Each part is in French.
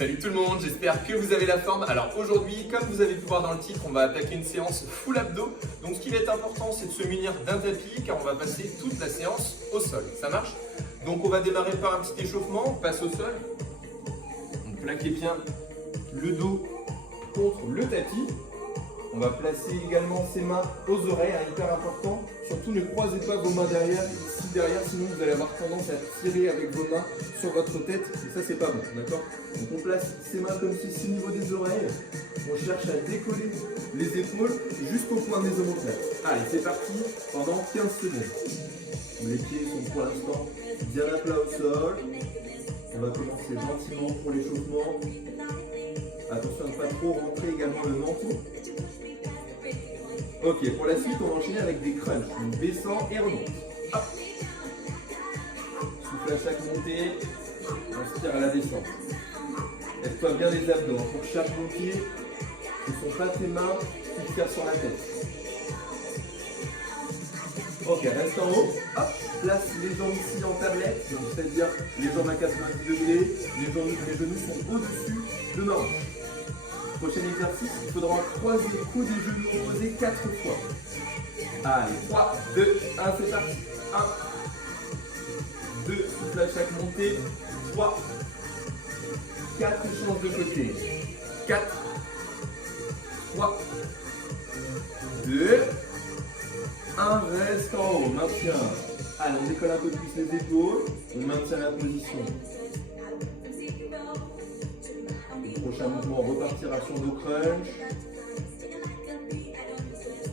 Salut tout le monde, j'espère que vous avez la forme. Alors aujourd'hui, comme vous avez pu voir dans le titre, on va attaquer une séance full abdos. Donc ce qui va être important, c'est de se munir d'un tapis car on va passer toute la séance au sol. Ça marche? Donc on va démarrer par un petit échauffement, on passe au sol. On plaque bien le dos contre le tapis. On va placer également ses mains aux oreilles, hyper important. Surtout ne croisez pas vos mains derrière, ici derrière, sinon vous allez avoir tendance à tirer avec vos mains sur votre tête. Et ça, c'est pas bon, d'accord? Donc on place ses mains comme ceci au niveau des oreilles. On cherche à décoller les épaules jusqu'au point des omoplates. Allez, c'est parti pendant 15 secondes. Les pieds sont pour l'instant bien à plat au sol. On va commencer gentiment pour l'échauffement. Attention à ne pas trop rentrer également le menton. Ok, pour la suite, on va enchaîner avec des crunchs. Donc descend et remonte. Hop. Souffle à chaque montée. Inspire à la descente. Aide-toi bien les abdos. Pour chaque montée, ce ne sont pas tes mains qui tirent sur la tête. Ok, reste en haut. Hop. Place les jambes ici en tablette. Donc c'est-à-dire les jambes à 90 degrés. Les genoux sont au-dessus de ma hanche. Prochain exercice, il faudra croiser le cou des genoux opposés 4 fois. Allez, 3, 2, 1, c'est parti. 1, 2, souffle à chaque montée. 3, 4, change de côté. 4, 3, 2, 1, reste en haut, maintien. Allez, on décolle un peu plus les épaules, on maintient la position. Prochain mouvement, on repartira sur nos crunchs.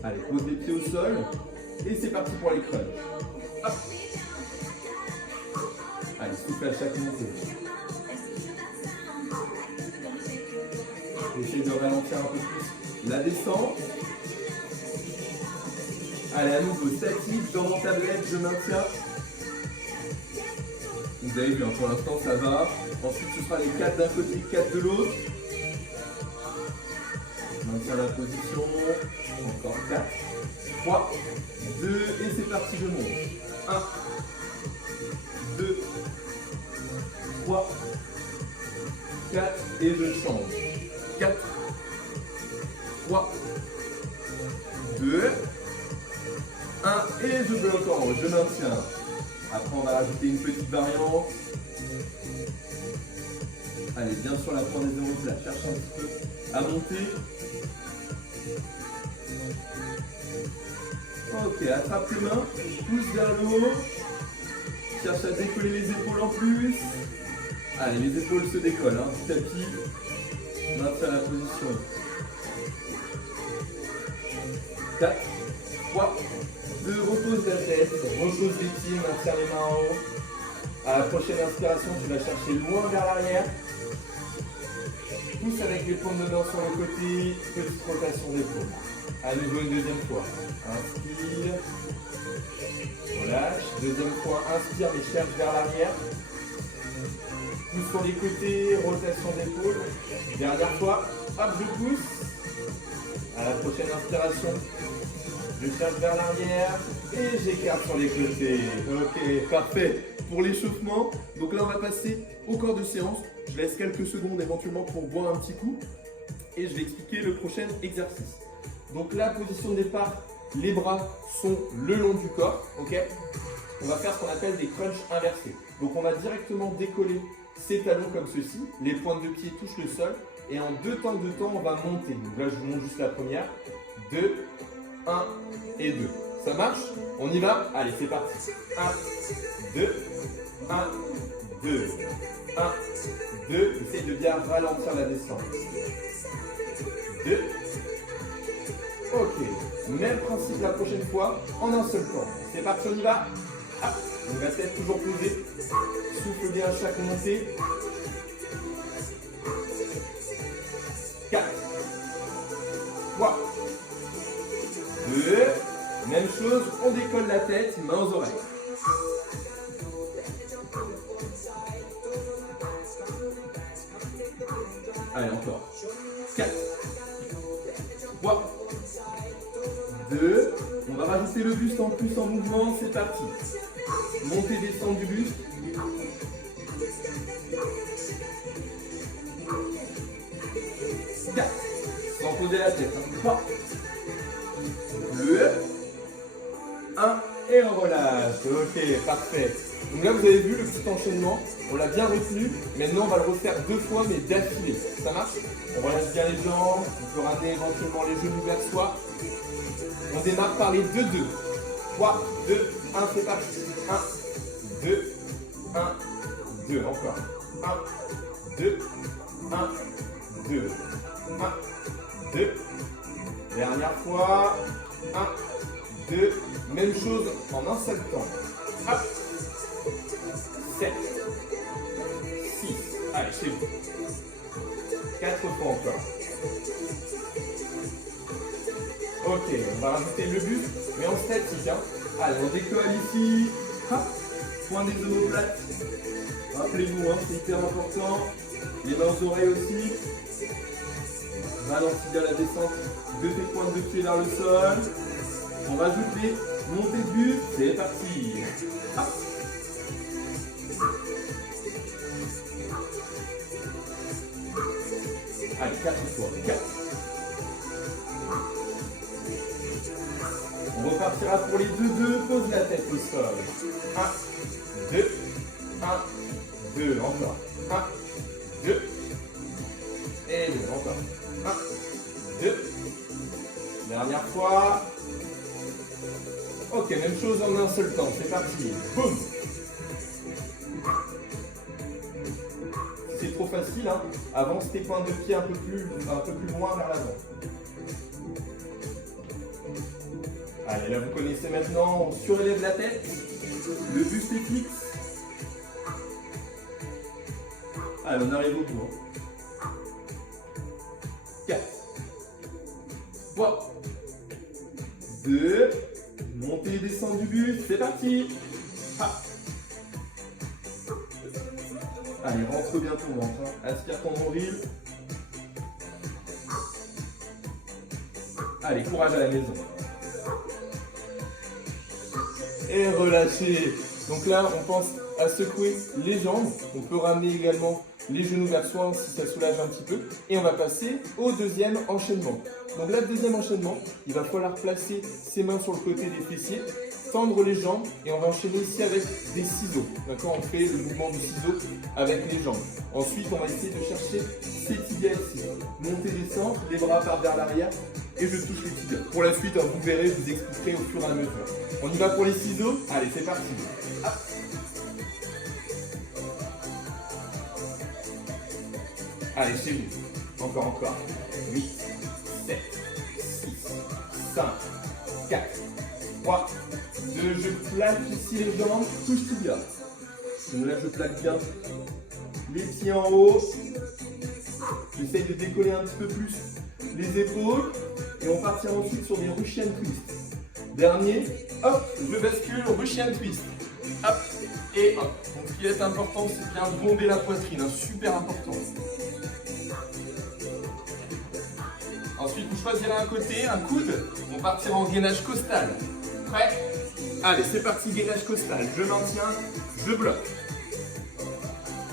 Allez, pose les pieds au sol. Et c'est parti pour les crunchs. Hop. Allez, souffle à chaque montée. Essayez de ralentir un peu plus la descente. Allez, à nouveau, statique, dans mon tablette, je maintiens. Vous avez vu, pour l'instant, ça va. Ensuite, ce sera les 4 d'un côté, 4 de l'autre. Maintiens la position. Encore 4, 3, 2, et c'est parti, je monte. 1, 2, 3, 4, et je change. 4, 3, 2, 1, et je bloque en haut, je maintiens. Après, on va rajouter une petite variante. Allez, bien sur la pointe des omoplates, cherche un petit peu à monter. Ok, attrape tes mains, pousse vers le haut. Cherche à décoller les épaules en plus. Allez, les épaules se décollent, petit à petit. Maintiens la position. 4, 3, 2, repose la tête, repose les pieds, maintiens les mains en haut. À la prochaine inspiration, tu vas chercher loin vers l'arrière. Pousse avec les paumes de main sur le côté, petite rotation d'épaule. À nouveau une deuxième fois. Inspire. Relâche. Deuxième fois, inspire mais cherche vers l'arrière. Pousse sur les côtés, rotation d'épaule. Dernière fois, hop, je pousse. À la prochaine inspiration, je cherche vers l'arrière et j'écarte sur les côtés. Ok, parfait. Pour l'échauffement, donc là on va passer au corps de séance. Je laisse quelques secondes éventuellement pour boire un petit coup et je vais expliquer le prochain exercice. Donc la position de départ, les bras sont le long du corps, ok? On va faire ce qu'on appelle des crunchs inversés. Donc on va directement décoller ses talons comme ceci, les pointes de pied touchent le sol et en deux temps on va monter. Donc là je vous montre juste la première, 2, 1 et 2. Ça marche? On y va? Allez, c'est parti. 1, 2, 1, 2, 1, 2. Essaye de bien ralentir la descente. 2. Ok. Même principe la prochaine fois, en un seul temps. C'est parti, on y va. Hop. On va tête toujours posée. Souffle bien à chaque montée. 4, 3, 2. Même chose, on décolle la tête, mains aux oreilles. Allez, encore. 4, 3, 2. On va rajouter le buste en plus en mouvement, c'est parti. Montée, descente du buste. 4. Sans poser la tête. 3. 2. 1. Et on relâche. Ok, parfait. Donc là, vous avez vu le petit enchaînement. On l'a bien retenu. Maintenant, on va le refaire 2 fois, mais d'affilée. Ça marche? On relâche bien les jambes. On peut ramener éventuellement les genoux vers soi. On démarre par les 2-2. 3, 2, 1, c'est parti. 1, 2, 1, 2. Encore. 1, 2, 1, 2. 1, 2. Dernière fois. 1, 2. Même chose en un seul temps. Hop. 7. 6. Allez, chez vous. 4 fois encore. Ok, on va rajouter le buste, mais en statique. Hein. Allez, on décolle ici. Hop. Point des omoplates. Rappelez-vous, hein, c'est hyper important. Les mains aux oreilles aussi. Ralentis bien la descente de tes pointes de pied vers le sol. On rajoute les montées de buste. C'est parti. Hop. Allez, 4 fois. 4. On repartira pour les 2-2. Pose la tête au sol. 1, 2, 1, 2. Encore. 1, 2. Et 2. Encore. 1, 2. Dernière fois. Ok, même chose en un seul temps. C'est parti. Boum. C'est trop facile, hein. Avance tes pointes de pied un peu plus loin vers l'avant. Allez, là vous connaissez maintenant, on surélève la tête, le buste est fixe. Allez, on arrive au bout. 4, 3, 2, montée et descente du buste, c'est parti. Ah. Allez, rentre bien ton ventre, hein. Aspire ton nombril. Allez, courage à la maison. Et relâchez. Donc là, on pense à secouer les jambes. On peut ramener également les genoux vers soi si ça soulage un petit peu. Et on va passer au deuxième enchaînement. Donc là, le deuxième enchaînement, il va falloir placer ses mains sur le côté des fessiers, tendre les jambes et on va enchaîner ici avec des ciseaux. D'accord? On fait le mouvement du ciseau avec les jambes. Ensuite, on va essayer de chercher ses tibias ici. Monter, descendre, les bras partent vers l'arrière et je touche les tibias. Pour la suite, vous verrez, je vous expliquerai au fur et à mesure. On y va pour les ciseaux? Allez, c'est parti. Hop. Allez, chez vous. Encore. 8, 7, 6, 5, 4, 3, 2. Je plaque ici les jambes, touche tibia. Donc là, je plaque bien les pieds en haut. J'essaye de décoller un petit peu plus les épaules. Et on partira ensuite sur des Russian twist. Dernier, hop, je bascule, Russian twist. Hop, et hop. Donc ce qui est important, c'est bien bomber la poitrine, hein, super important. Ensuite, vous choisirez un côté, un coude. On partira en gainage costal. Prêt? Allez, c'est parti, gainage costal. Je maintiens, je bloque.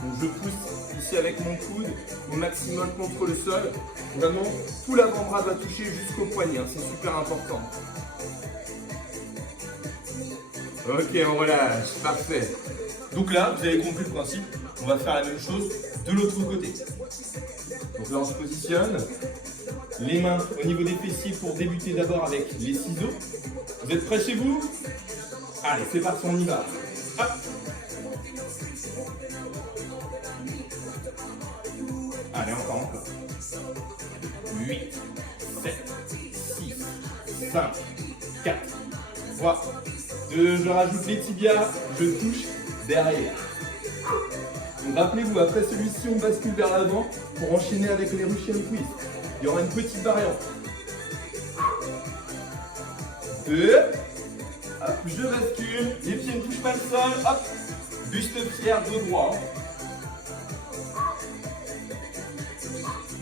Donc je pousse ici avec mon coude au maximum contre le sol. Vraiment, tout l'avant-bras va toucher jusqu'au poignet. Hein, c'est super important. Ok, on relâche. Parfait. Donc là, vous avez compris le principe. On va faire la même chose de l'autre côté. Donc là, on se positionne. Les mains au niveau des fessiers pour débuter d'abord avec les ciseaux. Vous êtes prêts chez vous? Allez, c'est parti, on y va. Hop. Allez, encore. 8, 7, 6, 5, 4, 3, 2. Je rajoute les tibias, je touche derrière. Donc rappelez-vous, après celui-ci, on bascule vers l'avant pour enchaîner avec les Russian twist. Il y aura une petite variante. 2. Hop, je bascule. Les pieds ne touchent pas le sol. Hop. Buste fier, dos droit.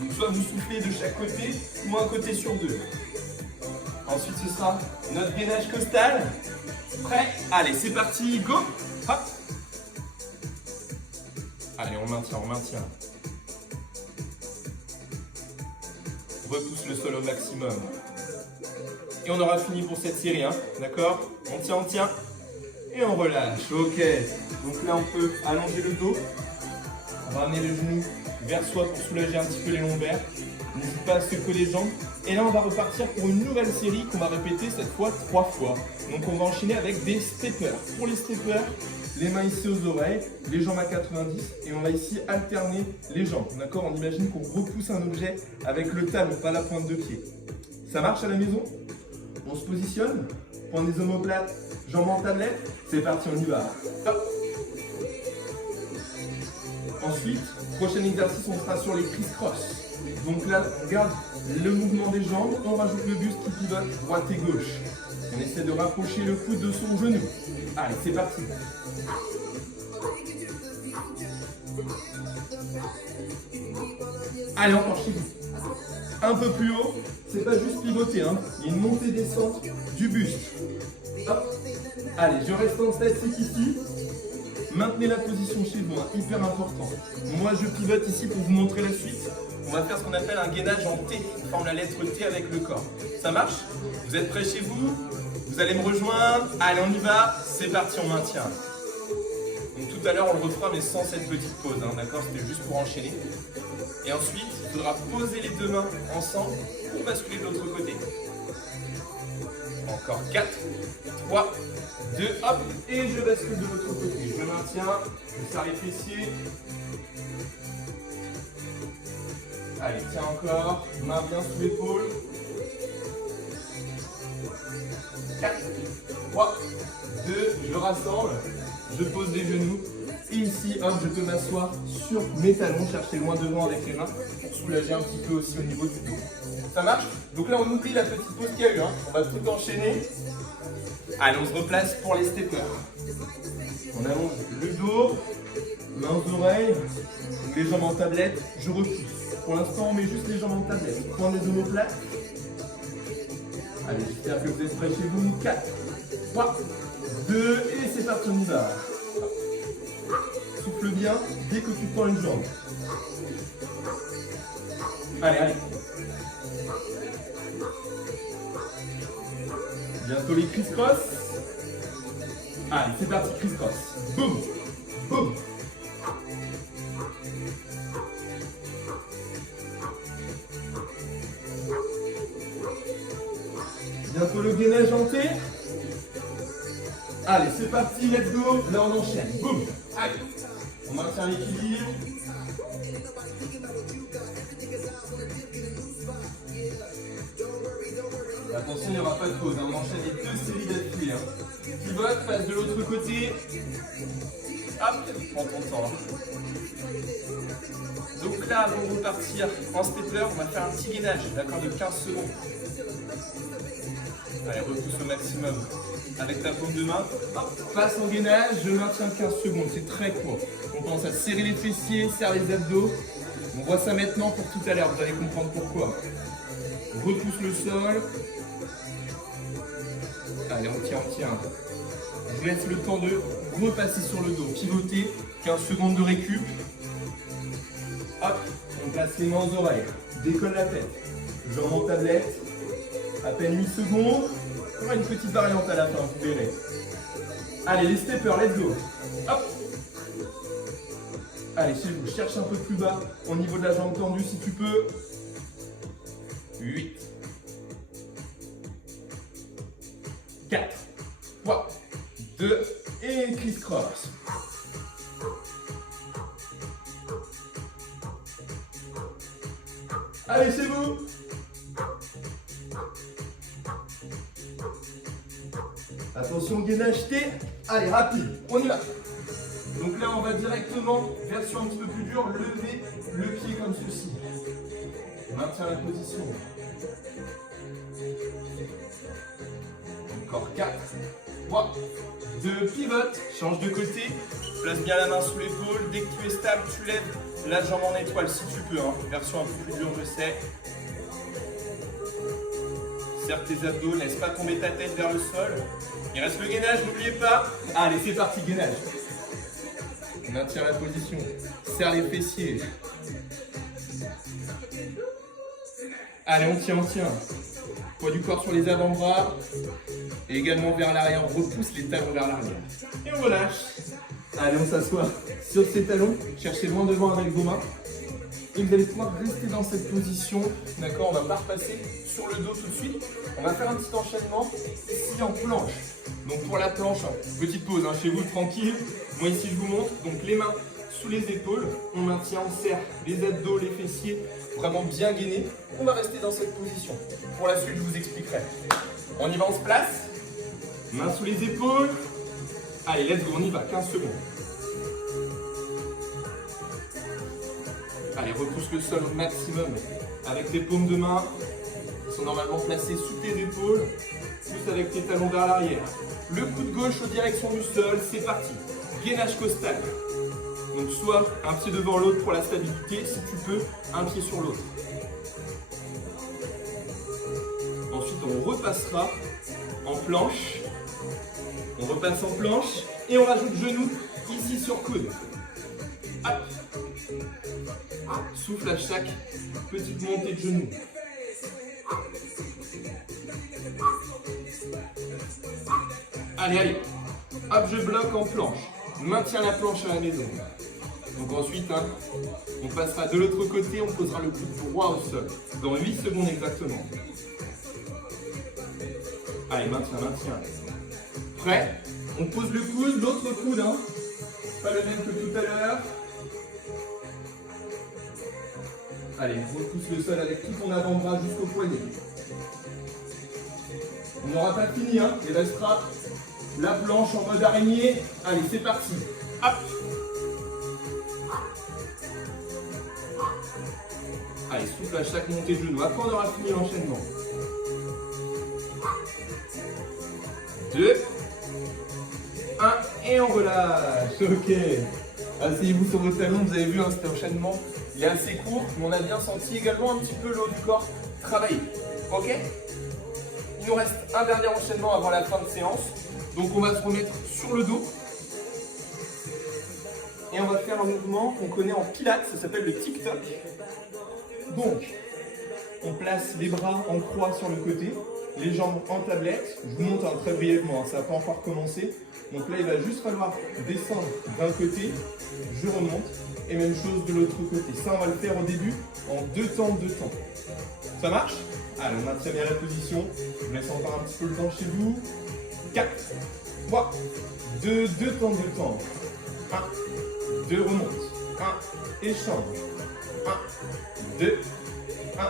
Donc soit vous soufflez de chaque côté ou un côté sur deux. Ensuite, ce sera notre gainage costal. Prêt? Allez, c'est parti. Go. Hop. Allez, on maintient. repousse le sol au maximum. Et on aura fini pour cette série, hein, d'accord? On tient, et on relâche. Ok, donc là on peut allonger le dos, on va amener le genou vers soi pour soulager un petit peu les lombaires. N'hésite pas à secouer les jambes. Et là on va repartir pour une nouvelle série qu'on va répéter cette fois 3 fois. Donc on va enchaîner avec des steppers. Pour les steppers, les mains ici aux oreilles, les jambes à 90 et on va ici alterner les jambes. D'accord? On imagine qu'on repousse un objet avec le talon, pas la pointe de pied. Ça marche à la maison? On se positionne, point des omoplates, jambes en tablette. C'est parti, on y va. Hop. Ensuite, prochain exercice, on sera sur les criss-cross. Donc là, on garde le mouvement des jambes, on rajoute le buste qui pivote droite et gauche. On essaie de rapprocher le coude de son genou. Allez, c'est parti. Allez, encore chez vous. Un peu plus haut, c'est pas juste pivoter, hein. Il y a une montée-descente du buste. Hop. Allez, je reste en statique ici. Maintenez la position chez vous, hein, hyper important. Moi, je pivote ici pour vous montrer la suite. On va faire ce qu'on appelle un gainage en T. On forme la lettre T avec le corps. Ça marche? Vous êtes prêts chez vous? Vous allez me rejoindre? Allez, on y va. C'est parti, on maintient. Donc tout à l'heure, on le refera, mais sans cette petite pause. Hein, d'accord? C'était juste pour enchaîner. Et ensuite, il faudra poser les deux mains ensemble pour basculer de l'autre côté. Encore 4, 3, 2, hop, et je bascule de l'autre côté. Je maintiens, je serre les fessiers. Allez, tiens encore, main bien sous l'épaule. 4, 3, 2, je rassemble, je pose les genoux. Et ici, hop, je peux m'asseoir sur mes talons, chercher loin devant avec les mains pour soulager un petit peu aussi au niveau du dos. Ça marche? Donc là, on oublie la petite pause qu'il y a eu. Hein. On va tout enchaîner. Allez, on se replace pour les steppers. On allonge le dos, mains aux oreilles, les jambes en tablette, je repousse. Pour l'instant, on met juste les jambes en tablette. Point des omoplates. Allez, j'espère que vous êtes prêts chez vous. 4, 3, 2, et c'est parti, on y va. Souffle bien dès que tu prends une jambe. Allez, allez. Bientôt les criss-cross. Allez, c'est parti, criss-cross. Boum, boum. Bientôt le gainage en T. Allez, c'est parti, let's go. Là, on enchaîne. Boum. Allez. On maintient l'équilibre. Attention, il n'y aura pas de pause. Hein. On enchaîne les 2 séries d'affilée. Hein. Pivote, passe de l'autre côté. Hop, prends ton temps. Donc là, avant de repartir en stepper, on va faire un petit gainage, d'accord, de 15 secondes. Allez, repousse au maximum avec ta paume de main. Hop, passe en gainage, je maintiens 15 secondes, c'est très court. On pense à serrer les fessiers, serre les abdos. On voit ça maintenant pour tout à l'heure, vous allez comprendre pourquoi. Repousse le sol. Allez, on tient, on tient. Je vous laisse le temps de repasser sur le dos, pivoter, 15 secondes de récup. Hop, on place les mains aux oreilles, décolle la tête, jambes en tablette, à peine 8 secondes. On aura une petite variante à la fin, vous verrez. Allez, les steppers, let's go. Hop. Allez, chez vous, cherche un peu plus bas au niveau de la jambe tendue si tu peux. 8, 4, 3, 2, et criss-cross. Allez, chez vous. Attention, gainage T. Allez, rapide, on y va. Donc là, on va directement, version un petit peu plus dure, lever le pied comme ceci. Maintiens la position. Encore 4, 3, 2, pivote, change de côté, place bien la main sous l'épaule, dès que tu es stable, tu lèves la jambe en étoile si tu peux, hein. Version un peu plus dure, je sais. Serre tes abdos, laisse pas tomber ta tête vers le sol. Il reste le gainage, n'oubliez pas. Allez, c'est parti, gainage. Maintiens la position, serre les fessiers. Allez, on tient, on tient. Poids du corps sur les avant-bras. Et également vers l'arrière. On repousse les talons vers l'arrière. Et on relâche. Allez, on s'assoit sur ces talons. Cherchez loin devant avec vos mains. Et vous allez pouvoir rester dans cette position. D'accord, on va pas repasser sur le dos tout de suite. On va faire un petit enchaînement ici en planche. Donc pour la planche, petite pause chez vous tranquille. Moi ici je vous montre. Donc les mains sous les épaules. On maintient, on serre les abdos, les fessiers. Vraiment bien gainés. On va rester dans cette position. Pour la suite, je vous expliquerai. On y va, on se place. Mains sous les épaules. Allez, let's go, on y va. 15 secondes. Allez, repousse le sol au maximum avec tes paumes de main qui sont normalement placées sous tes épaules, plus avec tes talons vers l'arrière. Le coude gauche en direction du sol, c'est parti. Gainage costal. Donc soit un pied devant l'autre pour la stabilité, si tu peux, un pied sur l'autre. Ensuite, on repassera en planche. On repasse en planche et on rajoute genou ici sur coude. Hop. Souffle à chaque petite montée de genou. Allez, allez. Hop, je bloque en planche. Maintiens la planche à la maison. Donc ensuite, on passera de l'autre côté, on posera le coude droit au sol. Dans 8 secondes exactement. Allez, maintiens, maintiens. Prêt? On pose le coude, l'autre coude, pas le même que tout à l'heure. Allez, repousse le sol avec tout ton avant-bras jusqu'au poignet. On n'aura pas fini, il restera la planche en mode araignée. Allez, c'est parti. Hop. Allez, souffle à chaque montée de genou. Après, on aura fini l'enchaînement. 2, 1, et on relâche. Ok. Asseyez-vous sur vos talons. Vous avez vu, cet enchaînement, il est assez court, mais on a bien senti également un petit peu le haut du corps travailler. Ok? Il nous reste un dernier enchaînement avant la fin de séance. Donc, on va se remettre sur le dos. Et on va faire un mouvement qu'on connaît en pilates, ça s'appelle le tic-toc. Donc, on place les bras en croix sur le côté, les jambes en tablette. Je vous montre très brièvement, ça n'a pas encore commencé. Donc là, il va juste falloir descendre d'un côté, je remonte, et même chose de l'autre côté. Ça, on va le faire au début en 2 temps, 2 temps. Ça marche? Allez, on maintient bien la position. Je vous laisse encore un petit peu le temps chez vous. 4, 3, 2, 2 temps, 2 temps. 1, 2, remonte. 1, échange. 1, 2, 1,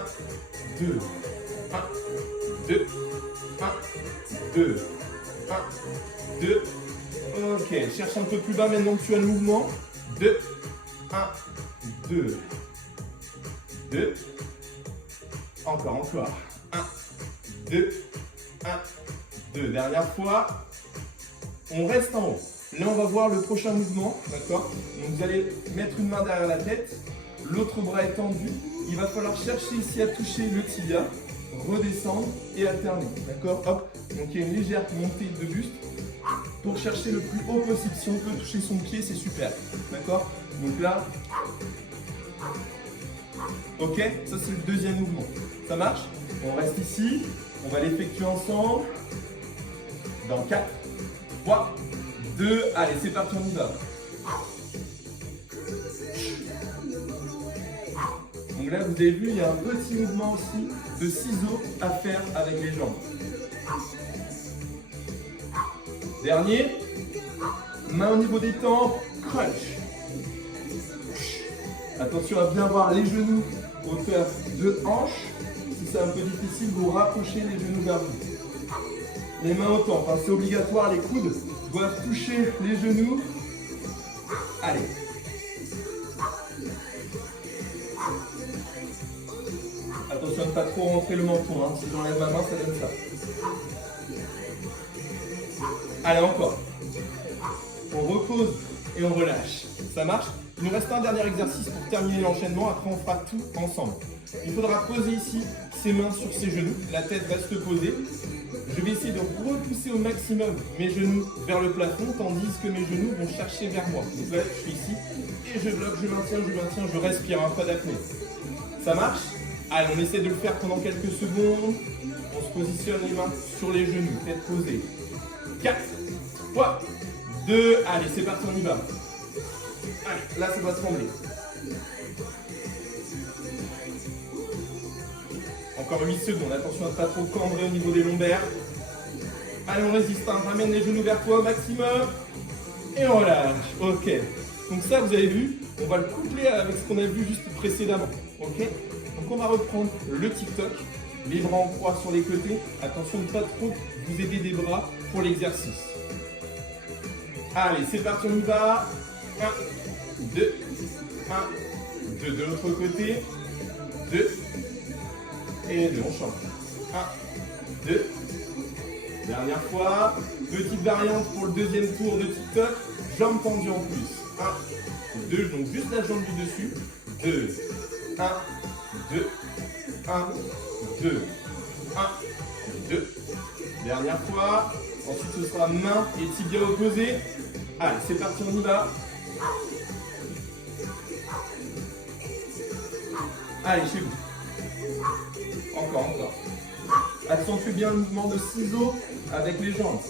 2, 1, 2, 1, 2, 1, 2. Ok, cherche un peu plus bas maintenant que tu as le mouvement. 2, 1, 2, 2. Encore. 1, 2, 1, 2. Dernière fois. On reste en haut. Là, on va voir le prochain mouvement, d'accord? Donc, vous allez mettre une main derrière la tête, l'autre bras est tendu. Il va falloir chercher ici à toucher le tibia, redescendre et alterner, d'accord? Hop, donc il y a une légère montée de buste pour chercher le plus haut possible. Si on peut toucher son pied, c'est super, d'accord? Donc là, ok, ça c'est le deuxième mouvement. Ça marche? On reste ici, on va l'effectuer ensemble. Dans 4, 3, 2, allez, c'est parti, on y va. Donc là, vous avez vu, il y a un petit mouvement aussi de ciseaux à faire avec les jambes. Dernier, main au niveau des tempes, crunch. Attention à bien voir les genoux, hauteur de hanche. Si c'est un peu difficile, vous rapprochez les genoux vers vous. Les mains au tempes, c'est obligatoire, les coudes doivent toucher les genoux. Allez. Attention à ne pas trop rentrer le menton, si j'enlève ma main, ça donne ça. Allez, encore. On repose et on relâche. Ça marche? Il nous reste un dernier exercice pour terminer l'enchaînement, après on fera tout ensemble. Il faudra poser ici ses mains sur ses genoux, la tête reste posée. Je vais essayer de repousser au maximum mes genoux vers le plafond, tandis que mes genoux vont chercher vers moi. Donc là, je suis ici et je bloque, je maintiens, je respire, pas d'apnée. Ça marche? Allez, on essaie de le faire pendant quelques secondes. On se positionne les mains sur les genoux, tête posée. 4, 3, 2, allez, c'est parti, on y va. Allez, là, ça doit trembler. Encore 8 secondes, attention à ne pas trop cambrer au niveau des lombaires. Allez, on résiste, hein. Ramène les genoux vers toi au maximum. Et on relâche, ok. Donc ça, vous avez vu, on va le coupler avec ce qu'on a vu juste précédemment, ok. Donc on va reprendre le TikTok, les bras en croix sur les côtés. Attention de ne pas trop vous aider des bras pour l'exercice. Allez, c'est parti, on y va. 1, 2, 1, 2 de l'autre côté, 2, et 2, on change. 1, 2, dernière fois. Petite variante pour le deuxième tour de TikTok, jambes tendues en plus. 1, 2, donc juste la jambe du dessus. 2, 1, 2, 1, 2, 1, 2. Dernière fois. Ensuite, ce sera main et tibia opposés. Allez, c'est parti, on y va. Allez, chez vous. Encore. Accentuez bien le mouvement de ciseaux avec les jambes.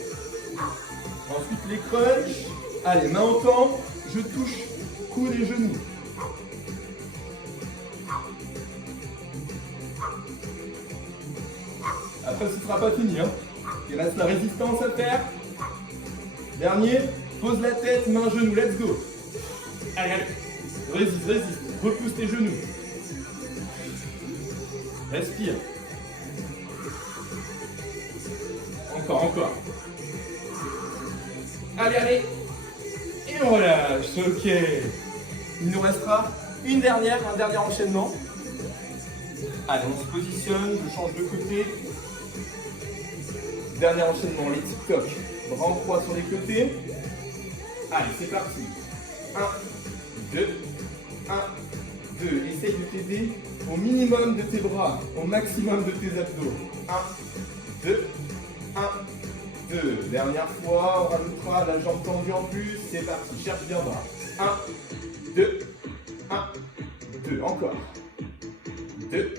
Ensuite, les crunchs. Allez, main au temps. Je touche coude et genoux. Après, ce ne sera pas fini, hein. Il reste la résistance à faire. Dernier, pose la tête, main, genou, let's go. Allez. Résiste. Repousse tes genoux. Respire. Encore. Allez. Et on relâche, ok. Il nous restera un dernier enchaînement. Allez, on se positionne, je change de côté. Dernier enchaînement, les TikTok. Bras en croix sur les côtés. Allez, c'est parti. 1, 2, 1, 2. Essaye de t'aider au minimum de tes bras, au maximum de tes abdos. 1, 2, 1, 2. Dernière fois, on rajoutera la jambe tendue en plus. C'est parti, cherche bien bras. 1, 2, 1, 2. Encore. 2,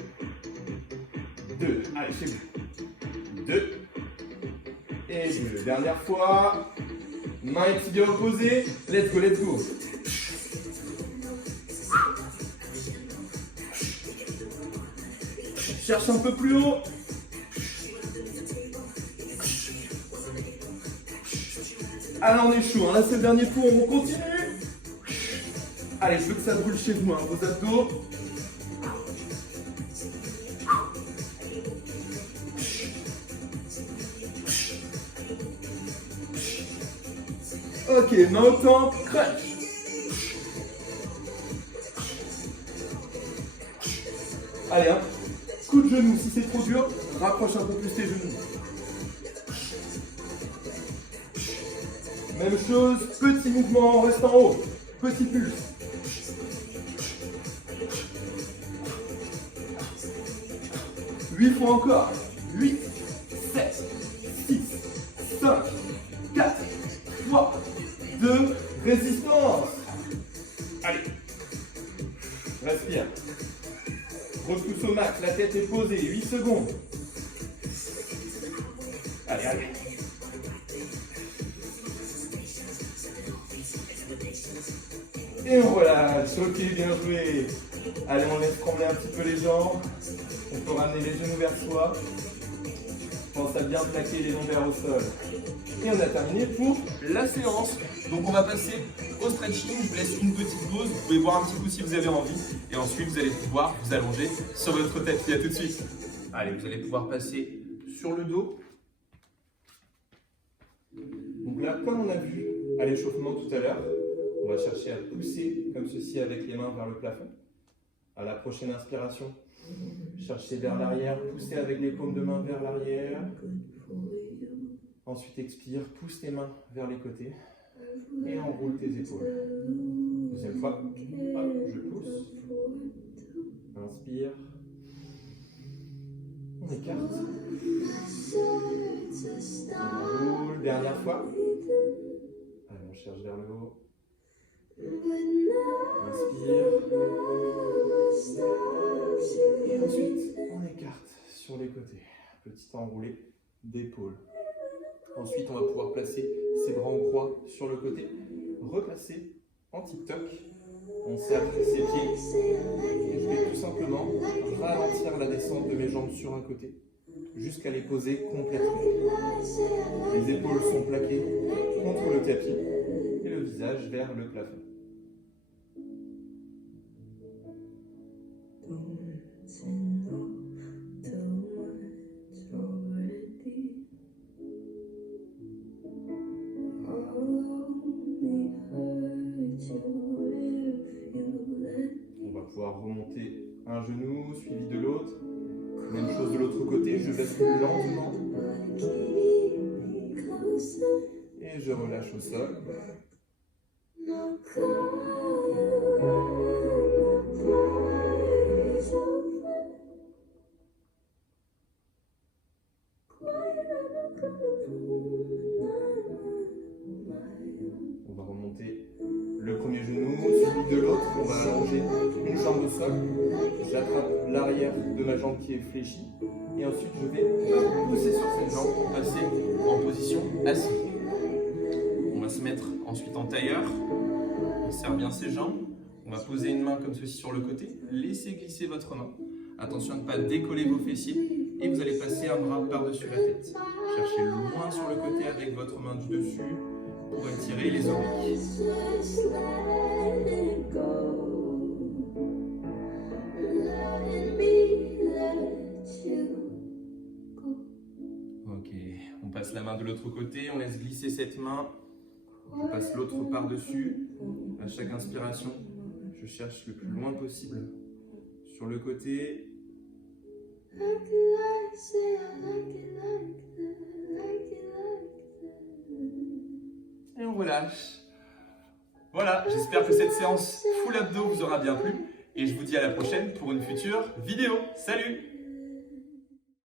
2. Allez, chez vous. 2. Et 2. Dernière fois. Main et tibia opposés. Let's go. Cherche un peu plus haut. Ah là, on est chaud. Là, c'est le dernier tour. On continue. Allez, je veux que ça brûle chez vous, hein, vos abdos. Ok, main au temps, crunch. Allez, hein. Coup de genou, si c'est trop dur, rapproche un peu plus tes genoux. Même chose, petit mouvement, reste en haut. Petit pulse. Huit fois encore. 8, 7, 6, 5, 4, 3, 2, résistance. Allez. Respire. Repousse au max, la tête est posée. 8 secondes. Allez. Et on relâche. Ok, bien joué. Allez, on laisse trembler un petit peu les jambes. On peut ramener les genoux vers soi. Pense à bien plaquer les lombaires au sol. Et on a terminé pour la séance. Donc on va passer au stretching. Je vous laisse une petite pause. Vous pouvez boire un petit coup si vous avez envie. Et ensuite, vous allez pouvoir vous allonger sur votre tapis. À tout de suite. Allez, vous allez pouvoir passer sur le dos. Donc là, comme on a vu à l'échauffement tout à l'heure, on va chercher à pousser comme ceci avec les mains vers le plafond. À la prochaine inspiration, cherchez vers l'arrière, poussez avec les paumes de main vers l'arrière. Ensuite, expire, pousse tes mains vers les côtés et enroule tes épaules. Deuxième fois, hop, je pousse. Inspire. On écarte. On enroule. Dernière fois. Allez, on cherche vers le haut. Inspire. Et Ensuite, on écarte sur les côtés. Petit enroulé d'épaule. Ensuite, on va pouvoir placer ses bras en croix sur le côté. Replacer en tic-toc. On serre ses pieds. Et je vais tout simplement ralentir la descente de mes jambes sur un côté jusqu'à les poser complètement. Les épaules sont plaquées contre le tapis et le visage vers le plafond. On va pouvoir remonter un genou suivi de l'autre. Même chose de l'autre côté, je bascule lentement. Et je relâche au sol. On va remonter le premier genou, suivi de l'autre. On va allonger une jambe au sol. J'attrape l'arrière de ma jambe qui est fléchie. Et ensuite, je vais pousser sur cette jambe pour passer en position assise. On va se mettre ensuite en tailleur. On serre bien ses jambes. On va poser une main comme ceci sur le côté. Laissez glisser votre main. Attention à ne pas décoller vos fessiers. Et vous allez passer un bras par-dessus la tête. Cherchez loin sur le côté avec votre main du dessus pour étirer les obliques. Ok, on passe la main de l'autre côté, on laisse glisser cette main. Je passe l'autre par-dessus. À chaque inspiration, je cherche le plus loin possible sur le côté. Et on relâche. Voilà, j'espère que cette séance full abdos vous aura bien plu. Et je vous dis à la prochaine pour une future vidéo. Salut!